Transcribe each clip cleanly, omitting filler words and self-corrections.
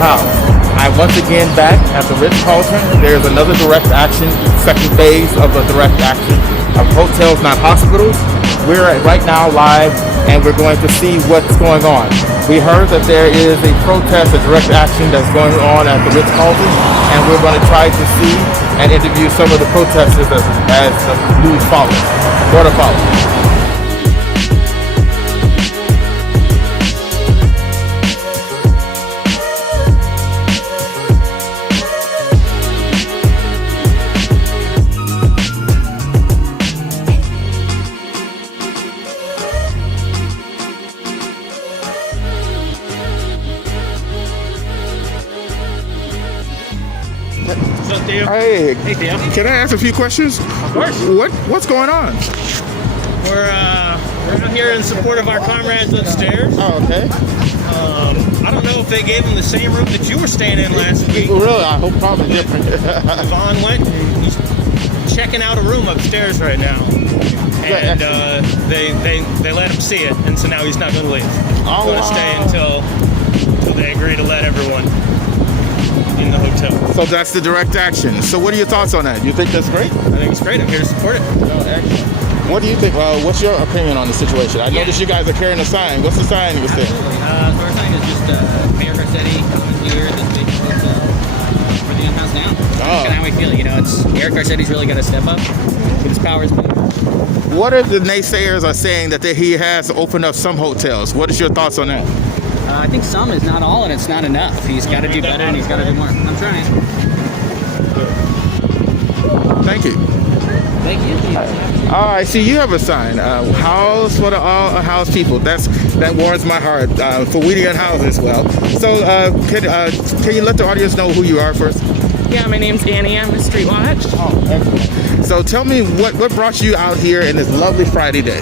Unhoused. I'm once again back at the Ritz-Carlton. There's another direct action, second phase of the direct action of hotels, not hospitals. We're right now live, and we're going to see what's going on. We heard that there is a protest, a direct action that's going on at the Ritz-Carlton, and we're going to try to see and interview some of the protesters as the news follows. More to follow. What's up, Theo? Hey, Theo. Can I ask a few questions? Of course. What's going on? We're out here in support of our comrades upstairs. Oh, okay. I don't know if they gave them the same room that you were staying in last week. Really? I hope probably different. Vaughn went and he's checking out a room upstairs right now. And they let him see it, and so now he's not going to leave. He's going to stay until they agree to let everyone in the hotel. So that's the direct action. So what are your thoughts on that? You think that's great? I think it's great. I'm here to support it. Excellent. What do you think? What's your opinion on the situation? I noticed you guys are carrying a sign. What's the sign you were saying? Absolutely. So our sign is just Mayor Garcetti coming here, this big hotel for the Unhoused now. That's kind of how we feel. You know, it's Eric Garcetti's really got to step up with his powers. What if the naysayers are saying that he has opened up some hotels? What is your thoughts on that? I think some is not all, and it's not enough. He's got to do better, and he's got to do more. I'm trying. Thank you. Thank you. All right, see, you have a sign. House for the all Unhoused people. That warms my heart for we the Unhoused as well. So, can you let the audience know who you are first? Yeah, my name's Annie. I'm with Street Watch. Oh, excellent. So, tell me what brought you out here in this lovely Friday day?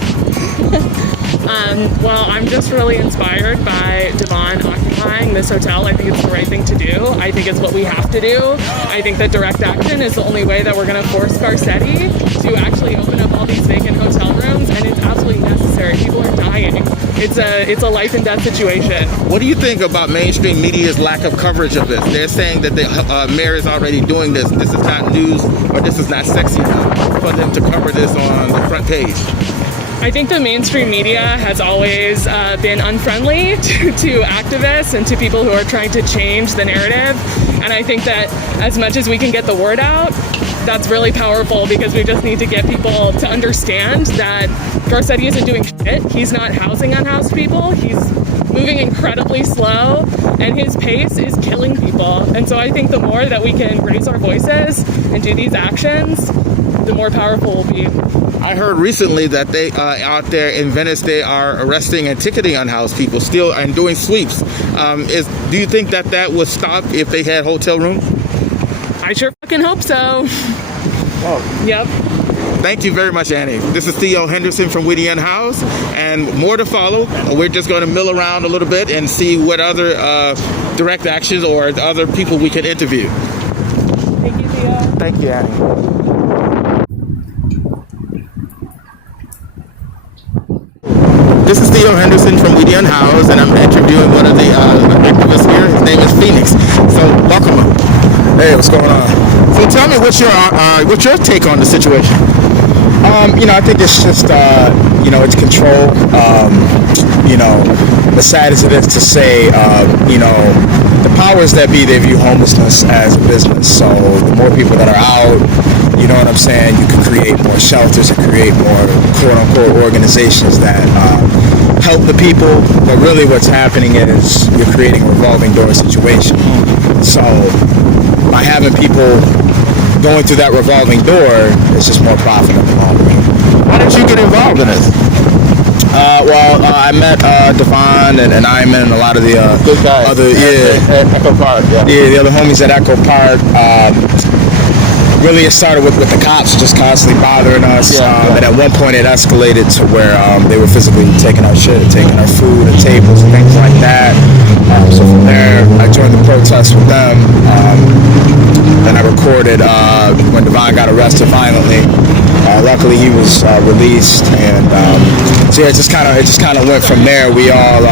Well, I'm just really inspired by Devon occupying this hotel. I think it's the right thing to do. I think it's what we have to do. I think that direct action is the only way that we're going to force Garcetti to actually open up all these vacant hotel rooms, and it's absolutely necessary. People are dying. It's a life and death situation. What do you think about mainstream media's lack of coverage of this? They're saying that the mayor is already doing this. This is not news, or this is not sexy enough for them to cover this on the front page. I think the mainstream media has always been unfriendly to activists and to people who are trying to change the narrative. And I think that as much as we can get the word out, that's really powerful, because we just need to get people to understand that Garcetti isn't doing shit. He's not housing unhoused people. He's moving incredibly slow, and his pace is killing people. And so I think the more that we can raise our voices and do these actions, the more powerful we'll be. I heard recently that they out there in Venice, they are arresting and ticketing unhoused people still and doing sweeps. Do you think that would stop if they had hotel rooms? I sure fucking hope so. Oh. Yep. Thank you very much, Annie. This is Theo Henderson from Witty Unhoused, and more to follow. We're just going to mill around a little bit and see what other direct actions or other people we can interview. Thank you, Theo. Thank you, Annie. This is Theo Henderson from Witty Unhoused, and I'm interviewing one of the activists here. His name is Phoenix. So, welcome. Hey, what's going on? So, tell me what's your take on the situation? I think it's just, it's control. As sad as it is to say, the powers that be, they view homelessness as a business. So the more people that are out, you know what I'm saying, you can create more shelters and create more quote-unquote organizations that help the people. But really what's happening is you're creating a revolving door situation. So by having people going through that revolving door, it's just more profit in the long run. Why did you get involved in this? I met Devon and Iman and a lot of the good guys. Other Echo Park, the other homies at Echo Park. Really, it started with the cops just constantly bothering us, and at one point it escalated to where they were physically taking our shit, taking our food and tables and things like that. So from there, I joined the protest with them. Then I recorded when Devon got arrested violently. Luckily, he was released, and so yeah, it just kind of went from there. We all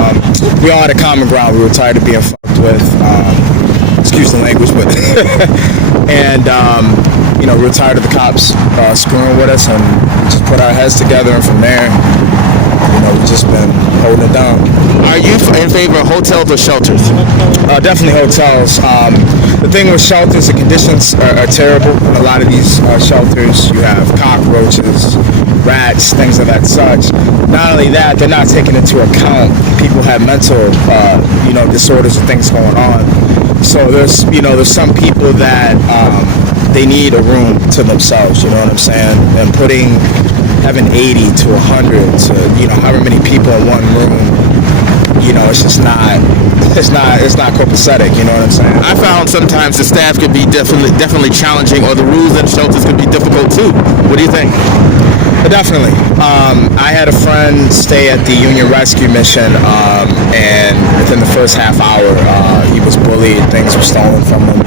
had a common ground. We were tired of being fucked with. excuse the language, but and you know, we were tired of the cops screwing with us, and we just put our heads together, and from there, you know, we've just been holding it down. Are you in favor of hotels or shelters? Definitely hotels. The thing with shelters, the conditions are terrible. In a lot of these shelters, you have cockroaches, rats, things of that such. Not only that, they're not taking into account people have mental, you know, disorders and things going on. So there's some people that they need a room to themselves. You know what I'm saying? And having 80 to 100 to, you know, however many people in one room, you know, it's just not copacetic. You know what I'm saying? I found sometimes the staff could be definitely challenging, or the rules in shelters could be difficult too. What do you think? Definitely. I had a friend stay at the Union Rescue Mission, and within the first half hour, he was bullied. Things were stolen from him.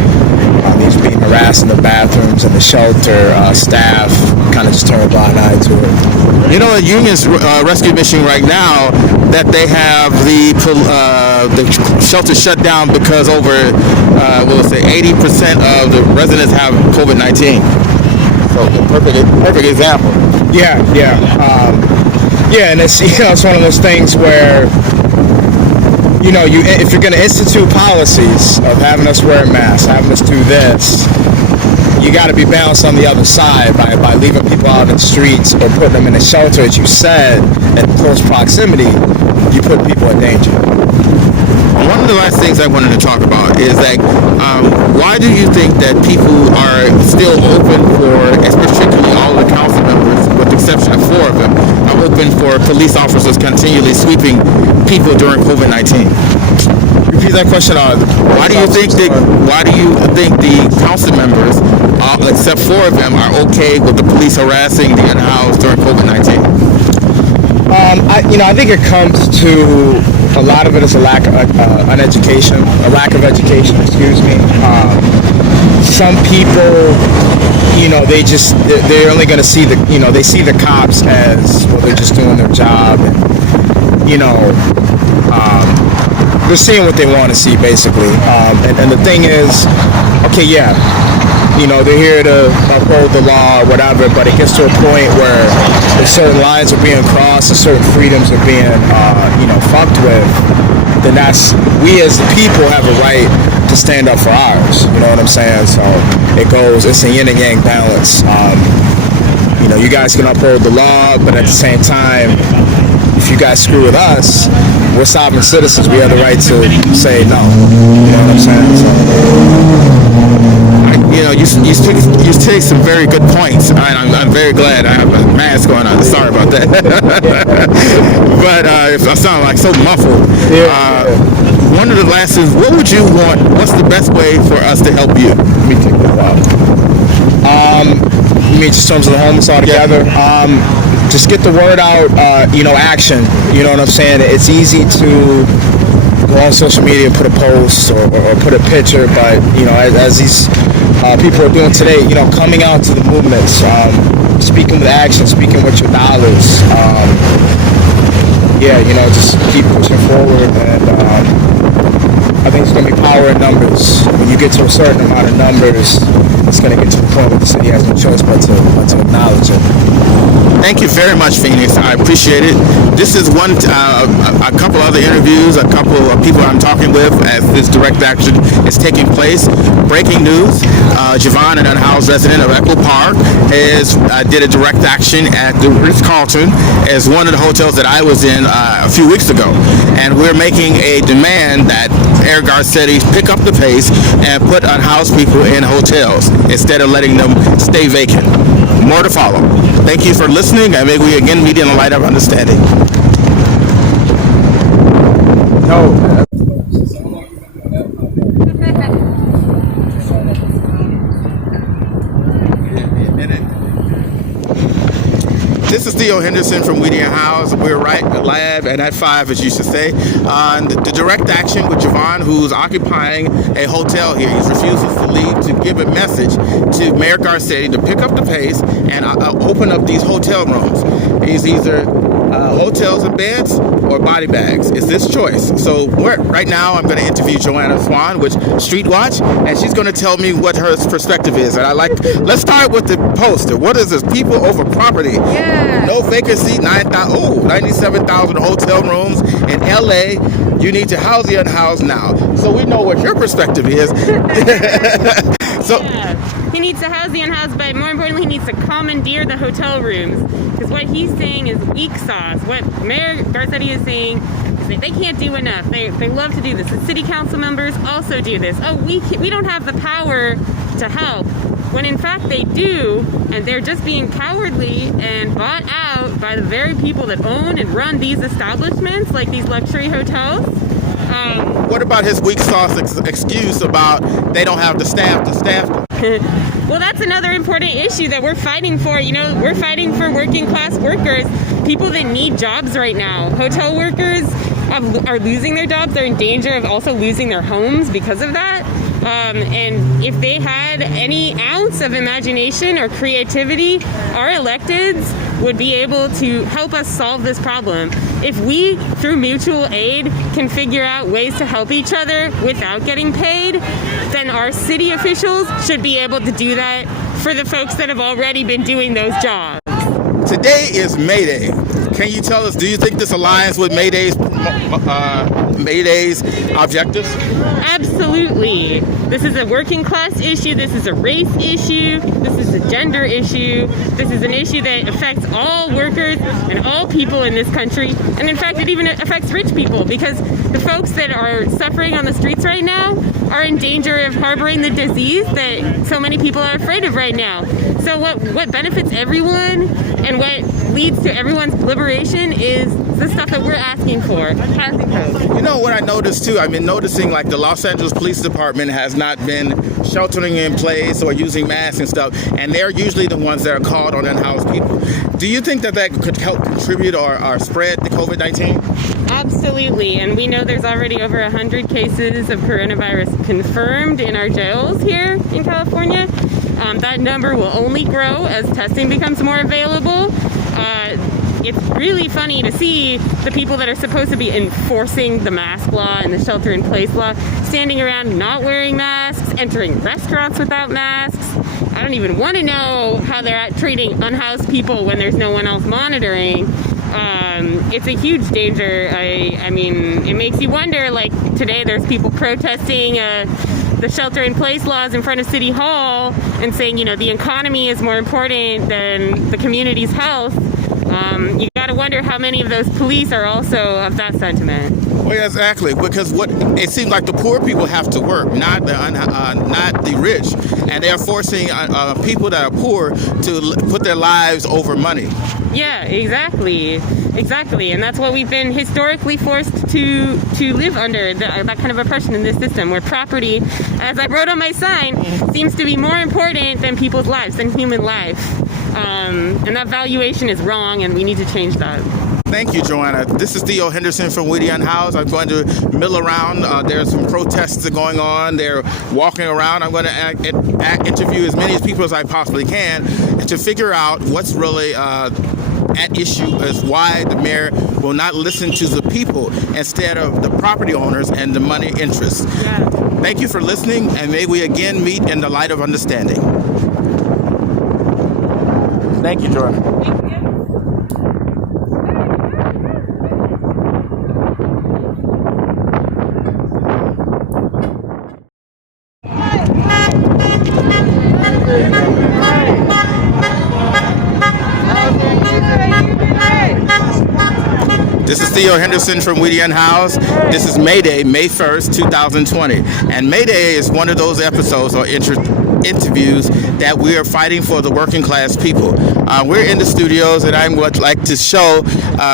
He was being harassed in the bathrooms, and the shelter staff kind of just turned a blind eye to it. You know, at Union's Rescue Mission right now, that they have the shelter shut down because over, we'll say 80% of the residents have COVID-19. So perfect example. Yeah, and it's, you know, it's one of those things where, you know, if you're going to institute policies of having us wear masks, having us do this, you got to be balanced on the other side by leaving people out in the streets or putting them in a shelter, as you said, in close proximity. You put people in danger. One of the last things I wanted to talk about is that why do you think that people are still open for, particularly all of the council members, with the exception of 4 of them, are open for police officers continually sweeping people during COVID-19? Repeat that question. Why do you think the council members, except 4 of them, are okay with the police harassing the unhoused during COVID-19? I think it comes to, a lot of it is a lack of education. Excuse me. Some people, you know, they're only going to see they see the cops as, well, they're just doing their job, and, you know, they're seeing what they want to see, basically. And the thing is, okay, yeah, you know, they're here to uphold the law or whatever, but it gets to a point where if certain lines are being crossed and certain freedoms are being, you know, fucked with, then we as the people have a right to stand up for ours. You know what I'm saying? So it's a yin and yang balance. You know, you guys can uphold the law, but at the same time, if you guys screw with us, we're sovereign citizens. We have the right to say no. You know what I'm saying? So, you know, you take some very good points. I'm very glad I have a mask on. I'm sorry about that. But if I sound like so muffled, one of the last things, what would you want? What's the best way for us to help you? Let me take that out. You mean just in terms of the homeless altogether? Yeah. Just get the word out. You know, action. You know what I'm saying? It's easy to go on social media and put a post or put a picture, but, you know, as these people are doing today, you know, coming out to the movements, speaking with action, speaking with your dollars. Yeah, you know, just keep pushing forward, and I think it's going to be power in numbers. When you get to a certain amount of numbers, it's going to get to the point where the city has no choice but to acknowledge it. Thank you very much, Phoenix. I appreciate it. This is a couple other interviews, a couple of people I'm talking with as this direct action is taking place. Breaking news, Javon, an unhoused resident of Echo Park, did a direct action at the Ritz-Carlton as one of the hotels that I was in a few weeks ago. And we're making a demand that Eric Garcetti pick up the pace and put unhoused people in hotels instead of letting them stay vacant. More to follow. Thank you for listening, and may we again meet in the light of understanding. No. This is Theo Henderson from Unhoused. We're right live and at 5, as you should say, on the direct action with Javon, who's occupying a hotel here. He refuses to leave to give a message to Mayor Garcetti to pick up the pace and open up these hotel rooms. He's either hotels and beds or body bags. It's this choice. So right now I'm going to interview Joanna Swan with Street Watch, and she's going to tell me what her perspective is. And let's start with the poster. What is this? People over property. Yeah. No vacancy, 97,000 hotel rooms in LA. You need to house the unhoused now. So we know what your perspective is. So yeah. He needs to house the unhoused, but more importantly, he needs to commandeer the hotel rooms. Because what he's saying is weak sauce. What Mayor Garcetti is saying is that they can't do enough. They love to do this. The city council members also do this. Oh, we don't have the power to help. When in fact they do, and they're just being cowardly and bought out by the very people that own and run these establishments, like these luxury hotels. What about his weak sauce excuse about they don't have the staff to staff them? Well, that's another important issue that we're fighting for. You know, we're fighting for working class workers, people that need jobs right now. Hotel workers are losing their jobs. They're in danger of also losing their homes because of that. And if they had any ounce of imagination or creativity, our electeds would be able to help us solve this problem. If we, through mutual aid, can figure out ways to help each other without getting paid, then our city officials should be able to do that for the folks that have already been doing those jobs. Today is May Day. Can you tell us, do you think this aligns with May Day's objectives? Absolutely. This is a working class issue. This is a race issue. This is a gender issue. This is an issue that affects all workers and all people in this country. And in fact, it even affects rich people, because the folks that are suffering on the streets right now are in danger of harboring the disease that so many people are afraid of right now. So what benefits everyone and what leads to everyone's liberation is the stuff that we're asking for. You know what I noticed too? I've been noticing like the Los Angeles Police Department has not been sheltering in place or using masks and stuff, and they're usually the ones that are called on unhoused people. Do you think that could help contribute or spread the COVID-19? Absolutely, and we know there's already over 100 cases of coronavirus confirmed in our jails here in California. That number will only grow as testing becomes more available. It's really funny to see the people that are supposed to be enforcing the mask law and the shelter-in-place law standing around not wearing masks, entering restaurants without masks. I don't even want to know how they're treating unhoused people when there's no one else monitoring. It's a huge danger. I mean, it makes you wonder, like today there's people protesting the shelter-in-place laws in front of City Hall and saying, you know, the economy is more important than the community's health. You got to wonder how many of those police are also of that sentiment. Well, yeah, exactly, because it seems like the poor people have to work, not the rich, and they're forcing people that are poor to put their lives over money. Yeah, exactly, and that's what we've been historically forced to live under, that kind of oppression in this system, where property, as I wrote on my sign, seems to be more important than people's lives, than human life. And that valuation is wrong, and we need to change that. Thank you, Joanna. This is Theo Henderson from Unhoused. I'm going to mill around. There's some protests that are going on. They're walking around. I'm going to interview as many people as I possibly can to figure out what's really at issue, as why the mayor will not listen to the people instead of the property owners and the money interests. Yeah. Thank you for listening, and may we again meet in the light of understanding. Thank you, Jordan. This is Theo Henderson from Unhoused. This is May Day, May 1st, 2020. And May Day is one of those episodes or interviews that we are fighting for the working class people. We're in the studios, and I would like to show,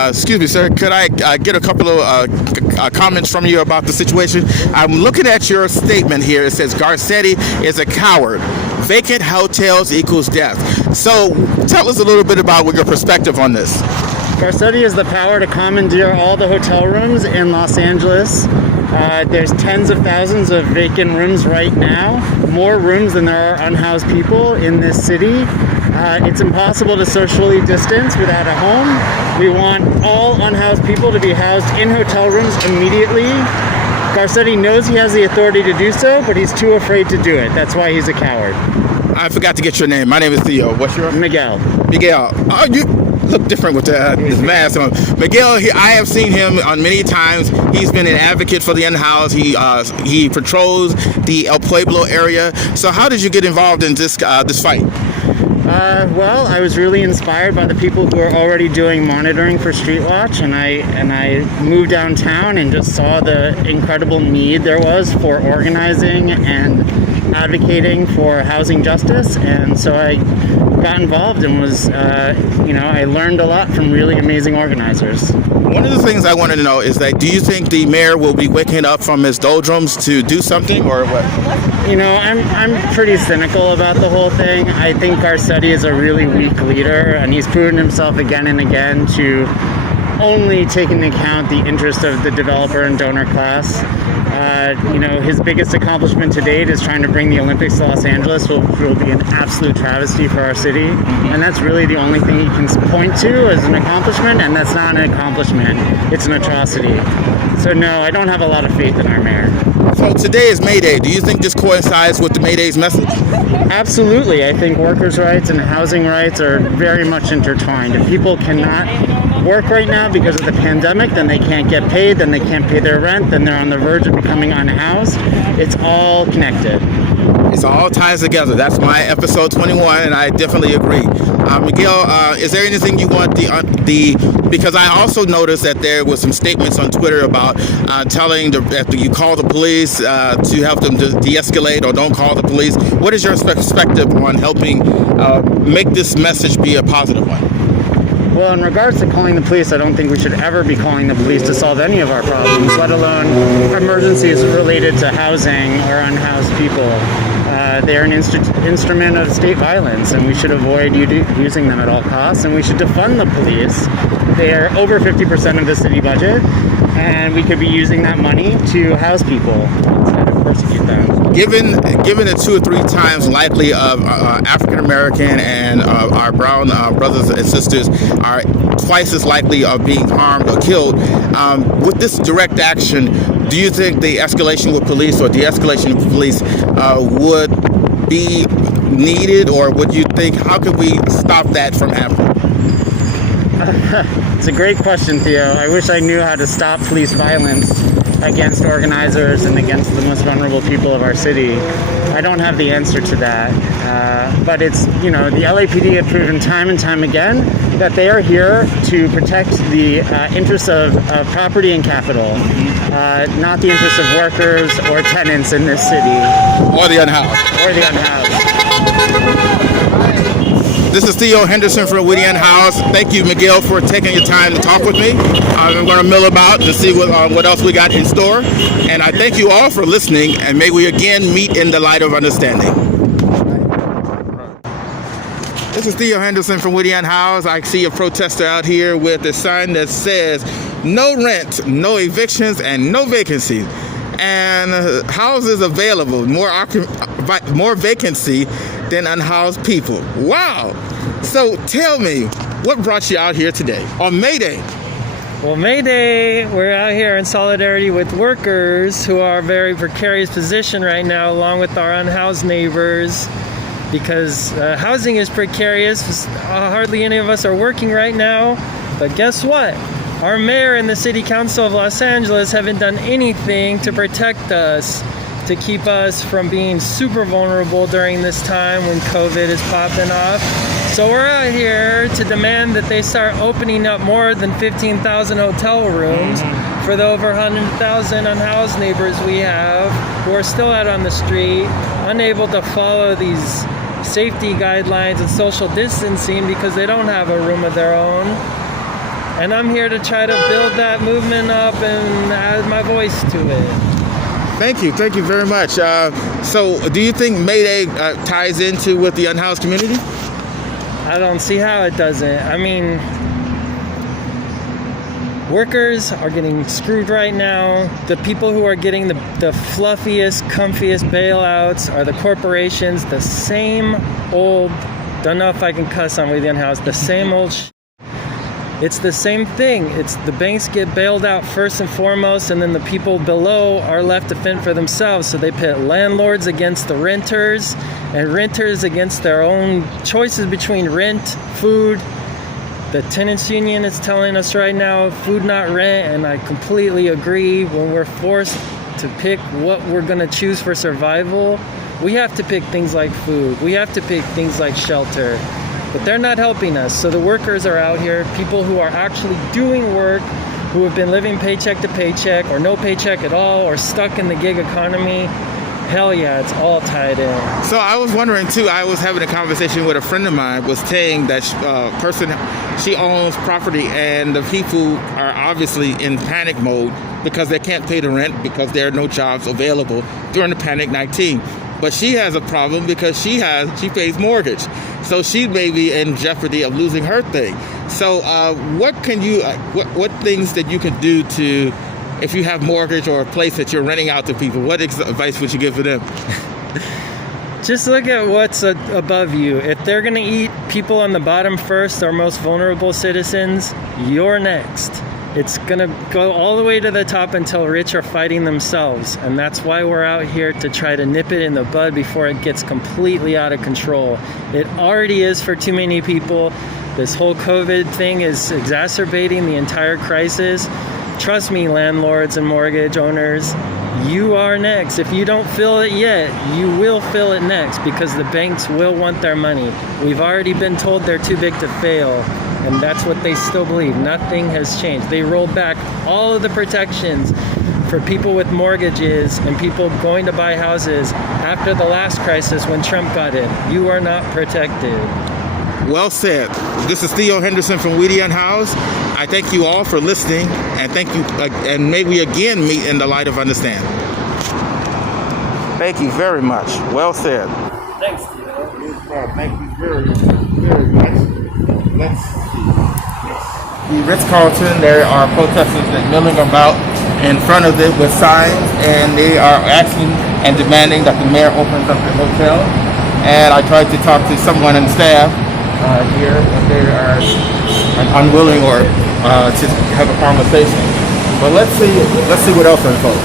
excuse me, sir, could I get a couple of comments from you about the situation? I'm looking at your statement here. It says, Garcetti is a coward. Vacant hotels equals death. So tell us a little bit about your perspective on this. Garcetti has the power to commandeer all the hotel rooms in Los Angeles There's tens of thousands of vacant rooms right now, more rooms than there are unhoused people in this city. It's impossible to socially distance without a home. We want all unhoused people to be housed in hotel rooms immediately. Garcetti knows he has the authority to do so, but he's too afraid to do it. That's why he's a coward. I forgot to get your name. My name is Theo. What's your Miguel. Miguel. Oh, you look different with this mask on. Miguel, I have seen him on many times. He's been an advocate for the unhoused. He patrols the El Pueblo area. So how did you get involved in this fight? Well, I was really inspired by the people who are already doing monitoring for Street Watch, and I moved downtown and just saw the incredible need there was for organizing and advocating for housing justice, and so I got involved and was, I learned a lot from really amazing organizers. One of the things I wanted to know is that, do you think the mayor will be waking up from his doldrums to do something, or what? I'm pretty cynical about the whole thing. I think Garcetti is a really weak leader, and he's proven himself again and again to only take into account the interest of the developer and donor class. His biggest accomplishment to date is trying to bring the Olympics to Los Angeles, which will be an absolute travesty for our city. And that's really the only thing he can point to as an accomplishment, and that's not an accomplishment. It's an atrocity. So no, I don't have a lot of faith in our mayor. So today is May Day. Do you think this coincides with the May Day's message? Absolutely. I think workers' rights and housing rights are very much intertwined. If people cannot work right now because of the pandemic, then they can't get paid, then they can't pay their rent, then they're on the verge of becoming unhoused. It's all connected. It all ties together. That's my episode 21, and I definitely agree. Miguel, is there anything you want because I also noticed that there was some statements on Twitter about telling that you call the police to help them to de-escalate, or don't call the police. What is your perspective on helping make this message be a positive one? Well, in regards to calling the police, I don't think we should ever be calling the police to solve any of our problems, let alone emergencies related to housing or unhoused people. They're an instrument of state violence, and we should avoid using them at all costs, and we should defund the police. They are over 50% of the city budget, and we could be using that money to house people instead of persecute them. Given the 2 or 3 times likely of African American and our brown brothers and sisters are twice as likely of being harmed or killed, with this direct action, do you think the escalation with police or de-escalation of police would be needed, or would you think, how could we stop that from happening? It's a great question, Theo. I wish I knew how to stop police violence against organizers and against the most vulnerable people of our city. I don't have the answer to that. But it's, the LAPD have proven time and time again that they are here to protect the interests of property and capital, not the interests of workers or tenants in this city. Or the unhoused. This is Theo Henderson from Whitty Unhoused. Thank you, Miguel, for taking your time to talk with me. I'm going to mill about to see what else we got in store. And I thank you all for listening, and may we again meet in the light of understanding. This is Theo Henderson from Whitty Unhoused. I see a protester out here with a sign that says, "No rent, no evictions, and no vacancies." And houses available, more vacancy than unhoused people. Wow. So tell me, what brought you out here today on May Day? Well, May Day, we're out here in solidarity with workers who are in a very precarious position right now, along with our unhoused neighbors, because housing is precarious. Hardly any of us are working right now, but guess what? Our mayor and the city council of Los Angeles haven't done anything to protect us, to keep us from being super vulnerable during this time when COVID is popping off. So we're out here to demand that they start opening up more than 15,000 hotel rooms for the over 100,000 unhoused neighbors we have who are still out on the street, unable to follow these safety guidelines and social distancing because they don't have a room of their own. And I'm here to try to build that movement up and add my voice to it. Thank you very much. So do you think May Day ties into with the unhoused community? I don't see how it doesn't. I mean, Workers are getting screwed right now. The people who are getting the fluffiest, comfiest bailouts are the corporations, the same old, don't know if I can cuss on the Unhoused, the same old It's the same thing. It's the banks get bailed out first and foremost, and then the people below are left to fend for themselves. So they pit landlords against the renters, and renters against their own choices between rent, food. The tenants union is telling us right now, food not rent, and I completely agree. When we're forced to pick what we're gonna choose for survival, we have to pick things like food. We have to pick things like shelter. But they're not helping us. So the workers are out here, people who are actually doing work, who have been living paycheck to paycheck, or no paycheck at all, or stuck in the gig economy. Hell yeah, it's all tied in. So I was wondering too, I was having a conversation with a friend of mine, was saying that she owns property, and the people are obviously in panic mode because they can't pay the rent because there are no jobs available during the panic-19. But she has a problem because she pays mortgage. So she may be in jeopardy of losing her thing. So what things that you can do to, if you have mortgage or a place that you're renting out to people, what advice would you give to them? Just look at what's above you. If they're gonna eat people on the bottom first, our most vulnerable citizens, you're next. It's gonna go all the way to the top until rich are fighting themselves. And that's why we're out here, to try to nip it in the bud before it gets completely out of control. It already is for too many people. This whole COVID thing is exacerbating the entire crisis. Trust me, landlords and mortgage owners, you are next. If you don't feel it yet, you will feel it next, because the banks will want their money. We've already been told they're too big to fail, and that's what they still believe. Nothing has changed. They rolled back all of the protections for people with mortgages and people going to buy houses after the last crisis when Trump got in. You are not protected. Well said. This is Theo Henderson from Unhoused. I thank you all for listening, and thank you, and may we again meet in the light of understanding. Thank you very much. Well said. Thanks, Theo. Thank you very, very much. Let's see. The Ritz-Carlton, there are protesters that milling about in front of it with signs, and they are asking and demanding that the mayor opens up the hotel. And I tried to talk to someone on staff here, and they are unwilling or to have a conversation. But let's see what else unfolds.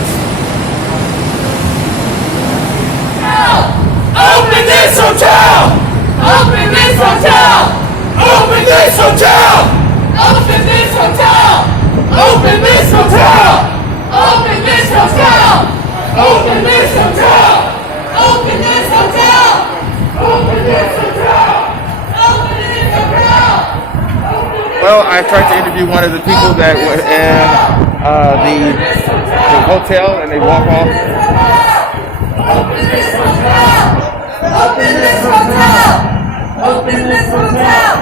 Open this hotel! Open this hotel! Open this hotel! Open this hotel! Open this hotel! Open this hotel! Open this hotel! Open this hotel! Open this hotel! Open this hotel! Well, I tried to interview one of the people that were in the hotel, and they walk off. Open this hotel! Open this hotel! Open this hotel!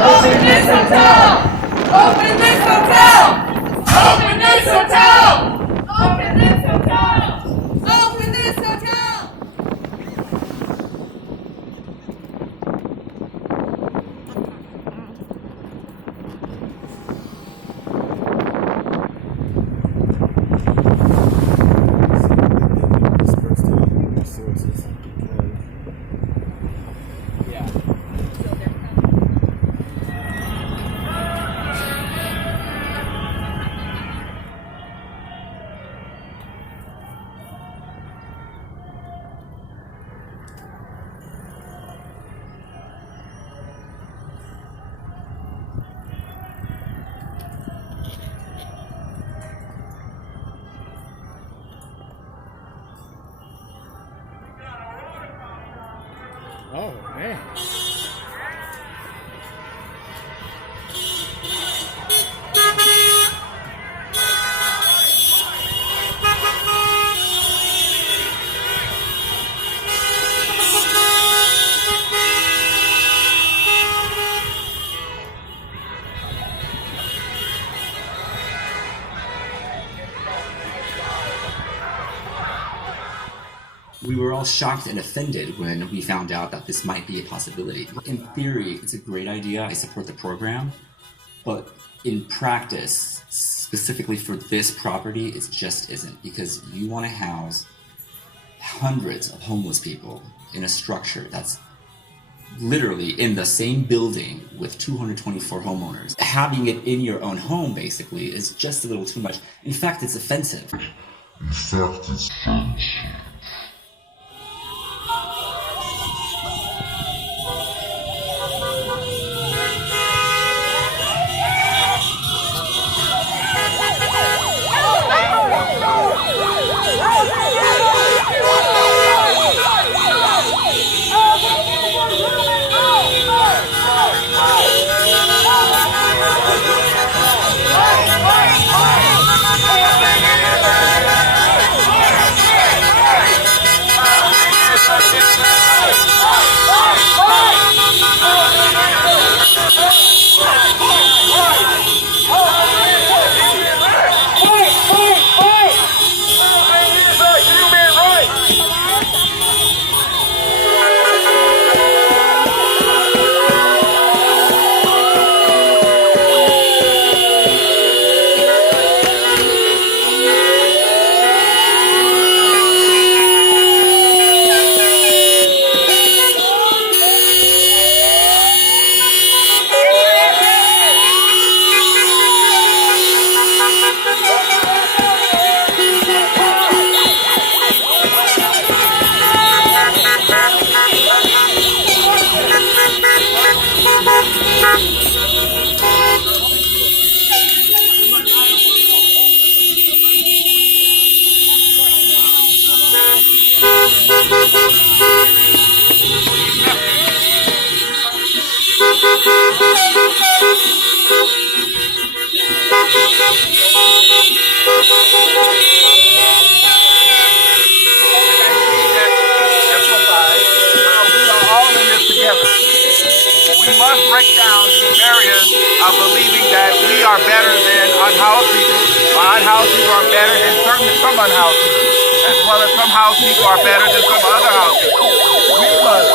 Open this hotel! Open this hotel! Open this hotel! Open this hotel! Open this hotel! Oh, man. We were all shocked and offended when we found out that this might be a possibility. In theory, it's a great idea. I support the program. But in practice, specifically for this property, it just isn't, because you want to house hundreds of homeless people in a structure that's literally in the same building with 224 homeowners. Having it in your own home, basically, is just a little too much. In fact, it's offensive. We must break down the barriers of believing that we are better than unhoused people, or unhoused people are better than some unhoused people, as well as some housed people are better than some other housed people. We must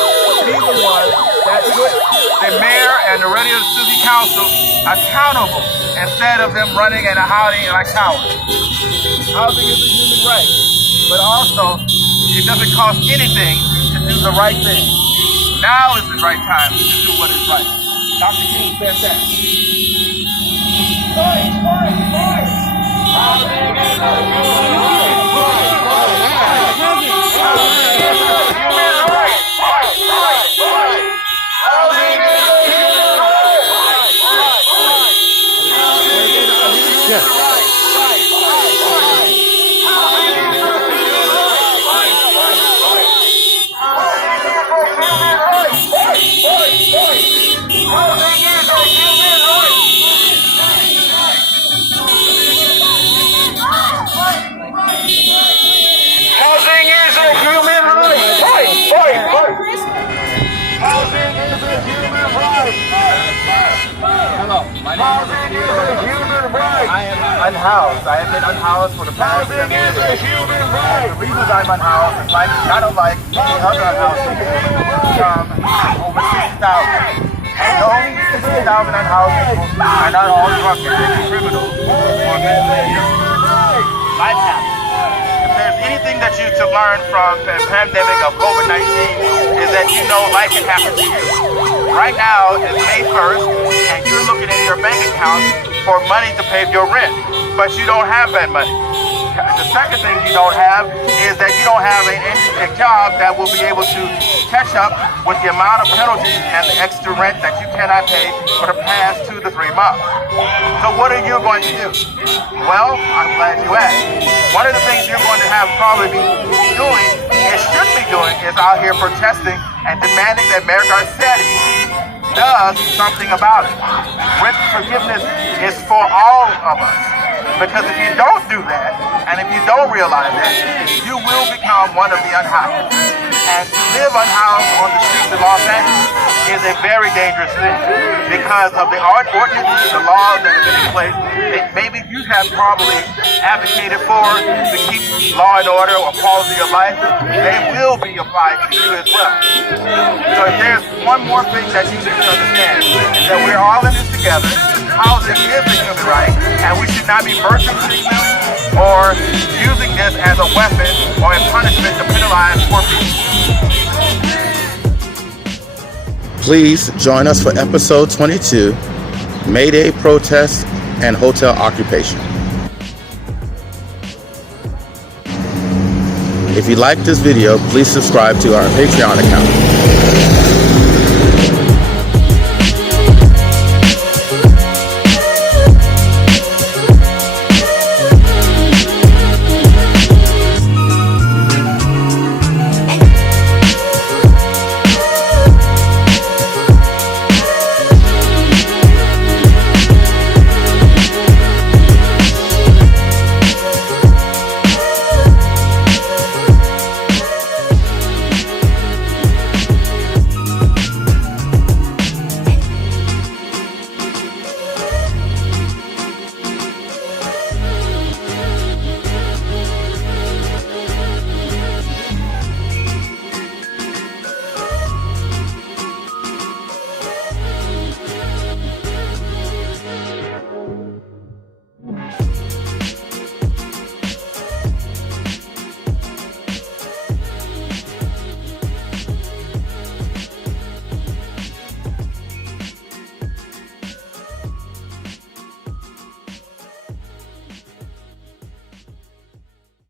be the ones that put the mayor and the radio city council accountable instead of them running and hiding like cowards. Housing is a human right, but also it doesn't cost anything to do the right thing. Now is the right time to do what is right. Dr. King said that. Fight, fight, fight! Housing is a human right! Housing is a human right! Fight, fight, fight! Housing is a human right! Fight, fight, fight! Housing is a human right! Fight, fight, fight! Housing is a human right! Fight, fight, fight! Housing is a human right! Fight, fight, fight! Housing is a human right! Housing is a human right! Fight, fight, fight! Housing is a human right! Hello, my name is a human right! I am unhoused. I have been unhoused for the past 7 years. Housing is a human right! The reason I'm unhoused is kind of like the other unhoused people over 6,000. Those 60,000 unhoused people are not all drunk and criminals or mentally. Life happens. If there's anything that you to learn from the pandemic of COVID-19 is that you know life can happen to you. Right now it's May 1st and you're looking in your bank account for money to pay your rent, but you don't have that money. The second thing you don't have is that you don't have a job that will be able to catch up with the amount of penalties and the extra rent that you cannot pay for the past 2 to 3 months. So what are you going to do? Well, I'm glad you asked. One of the things you're going to have probably be doing, and should be doing, is out here protesting and demanding that Mayor Garcetti does something about it. Rent forgiveness is for all of us. Because if you don't do that, and if you don't realize that, you will become one of the unhoused. And to live unhoused on the streets of Los Angeles is a very dangerous thing because of the ordinances, the laws that have been in place that maybe you have probably advocated for to keep law and order or quality of life. They will be applied to you as well. So if there's one more thing that you need to understand, is that we're all in this together. housing is a human right, and we should not be persecuting them or using this as a weapon or a punishment to penalize poor people. Please join us for episode 22, May Day protests and hotel occupation. If you like this video, please subscribe to our Patreon account.